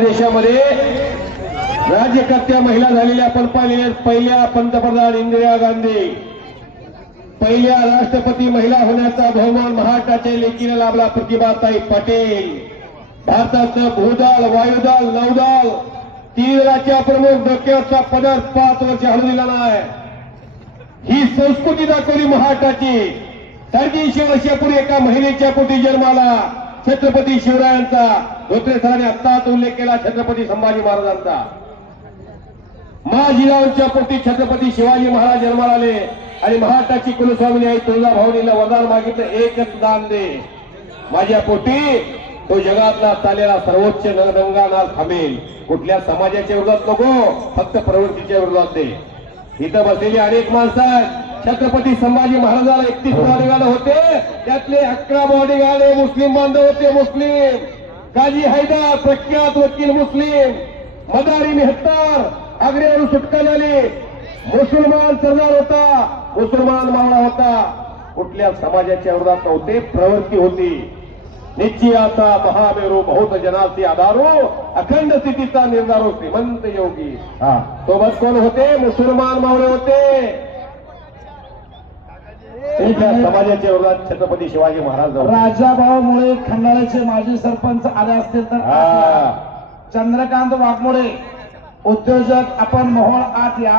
देशामध्ये राज्यकर्त्या महिला झालेल्या आपण पाहिले पहिल्या पंतप्रधान इंदिरा गांधी पहिल्या राष्ट्रपती महिला होण्याचा बहुमान महाराष्ट्राच्या लेखीने लाभला प्रतिभाताई पटेल. भारताचं भूदल वायुदल नौदल तीन दलाच्या प्रमुख डोक्याचा पदर पाच वर्ष हलू दिला नाही. ही संस्कृती दाखवली महाराष्ट्राची. साडेतीनशे वर्षापूर्वी एका महिलेच्या पोटी जन्माला. छत्रपती शिवरायांचा धोत्रे सरांनी आत्ताच उल्लेख केला छत्रपती संभाजी महाराजांचा. महाजिरावांच्या पोटी छत्रपती शिवाजी महाराज जन्माला आले आणि महाराष्ट्राची कुलस्वामिनी आई तुळजाभवानीला वरदान मागितलं एकच दान दे. माझ्या पोटी तो जगातला चाललेला सर्वोच्च नंगा नाच थांबेल. कुठल्या समाजाच्या विरोधात नको फक्त प्रवृत्तीच्या विरोधात दे. इथं बसलेली अनेक माणसं आहेत. छत्रपती संभाजी महाराजाला एकतीस बॉडीगार्ड होते. त्यातले अकरा बॉडीगार्ड हे मुस्लिम बांधव होते मुस्लिम. काजी हैदर प्रख्यात वकील मुस्लिम. मदारी मेहतार आग्र्यावरून सुटका झाली मुसलमान सरदार होता मुसलमान मावळा होता. कुठल्या समाजाच्या विरोधात नव्हते प्रवृत्ती होती. निश्चयाचा महामेरू बहुत जनासी आधारो अखंड स्थितीचा निर्धारो श्रीमंत योगी. हा. सोबत कोण होते? मुसलमान मावळे होते. समाजाच्या विरोधात छत्रपती शिवाजी महाराज होते. राजाभाऊमुळे खंडाळ्याचे माजी सरपंच आले असतील तर. चंद्रकांत वाघमोडे उद्योजक आपण मोहोळ आत या.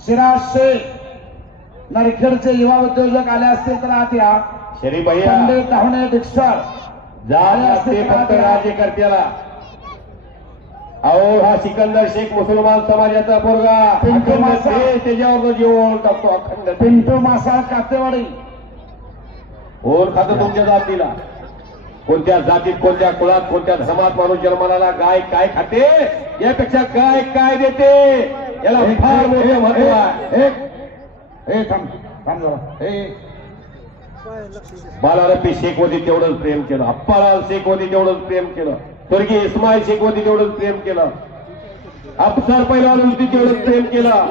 शिराज शेख नरखेडचे युवा उद्योजक आले असतील तर आत या. शरीफ भैया. धावणे डिक्सर जा लागते फक्त राज्यकर्त्याला अहो हा सिकंदर शेख मुसलमान समाजाचा पोरगा. पिंटू मासा. त्याच्यावर जीवन टाकतो अखंड. पिंटू मासा कातेवाडी. ओर खातं तुमच्या जातीला. कोणत्या जातीत कोणत्या कुळात कोणत्या धर्मात माणूस जन्माला गाय काय खाते यापेक्षा गाय काय देते याला फार मोठं महत्त्व आहे. एक ए थांब थांब जरा. ए. बालारपी शेखवती तेवढंच प्रेम केलं अप्पालाल शेखवती तेवढंच प्रेम केलं. स्वर्गीय इस्माईल शेखवती तेवढं प्रेम केलं. अफसर पैलवान होती तेवढं प्रेम केलं.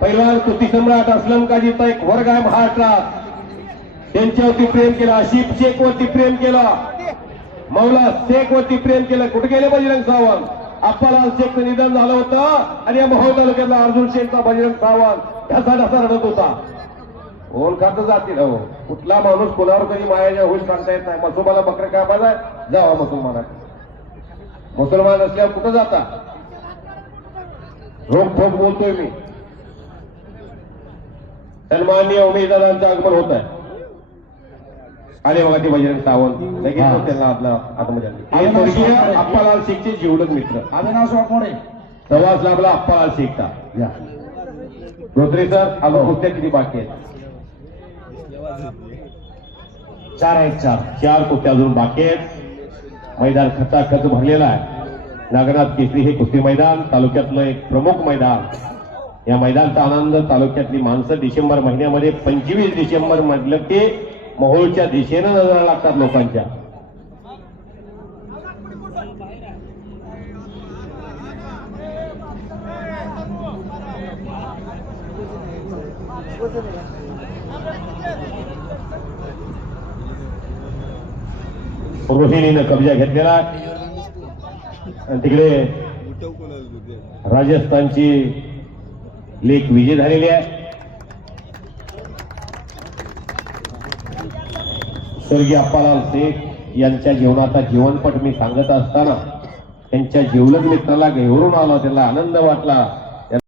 पैलवान कृती सम्राट असलम काजीचा एक वर्ग आहे महाराष्ट्रात. त्यांच्यावरती प्रेम केलं. आशिफ शेखवरती प्रेम केला. मौला शेख वरती प्रेम केलं. कुठे गेले बजरंग सावंत? अप्पालाल शेखचं निधन झालं होतं आणि या मोहोळ तालुक्यातला अर्जुन शेखचा बजरंग सावंत ढसा ढसा रडत होता. ओळखात जातील हो. कुठला माणूस कुणावर कधी मायाच्या होईल सांगता येत नाही. मसुबाला बकरे कापायचा जावा मुसलमाना मुसलमान असल्यावर कुठं जाता? रोख ठोक बोलतोय मी. सन्माननीय उमेदवारांचं आगमन होत आहे. आले बघा ते बजरंग सावंत लगेच हा. त्यांना आपला. हे स्वर्गीय अप्पालाल शेखचे जीवलग मित्र. अविनाश वाघमोडे प्रवास लाभला अप्पालाल शेखचा. या. धोत्रे सर अजून कुस्त्या किती बाकी आहेत? चार आहेत चार. चार कुस्त्या अजून बाकी आहेत. मैदान खचाखच भरलेला आहे. नागनाथ केसरी हे कुस्ती मैदान तालुक्यातलं एक प्रमुख मैदान. या मैदानचा आनंद तालुक्यातली माणसं डिसेंबर महिन्यामध्ये पंचवीस डिसेंबर म्हटलं की मोहोळच्या दिशेनं नजर लागतात लोकांच्या. रोहिणीनं कब्जा घेतलेला आहे. आणि तिकडे राजस्थानची लेख विजय झालेली आहे स्वर्गीय अप्पालाल शेख यांच्या जीवनाचा जीवनपट मी सांगत असताना त्यांच्या जीवलग मित्राला घेऊन आलो त्याला आनंद वाटला